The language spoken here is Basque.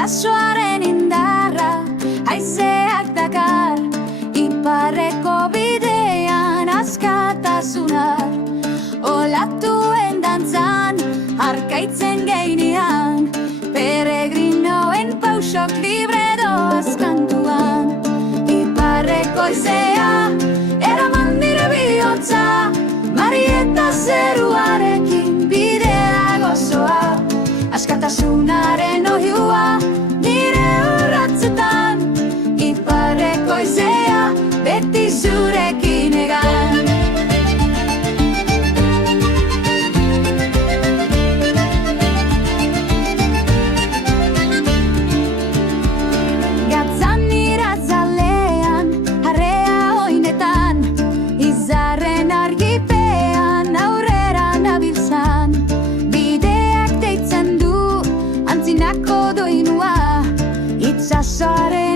Itsasoaren indarra haizeak dakar, iparreko bidean askatasunak. Olatuen dantzan, arkaitzen geinean, peregrinoen pausok libre doaz kantuan. Iparreko izea, eraman nire bihotza, Marieta zeruarekin bidea gozoa. Askatasunaren ohiua, nire urratzetan, iparreko izea, beti zurekin egan. Gatzan iratzalean, harrea oinetan, izarren argipean aurrera nabiltzan. Bideak deitzen du antzinako doinua, itsasoaren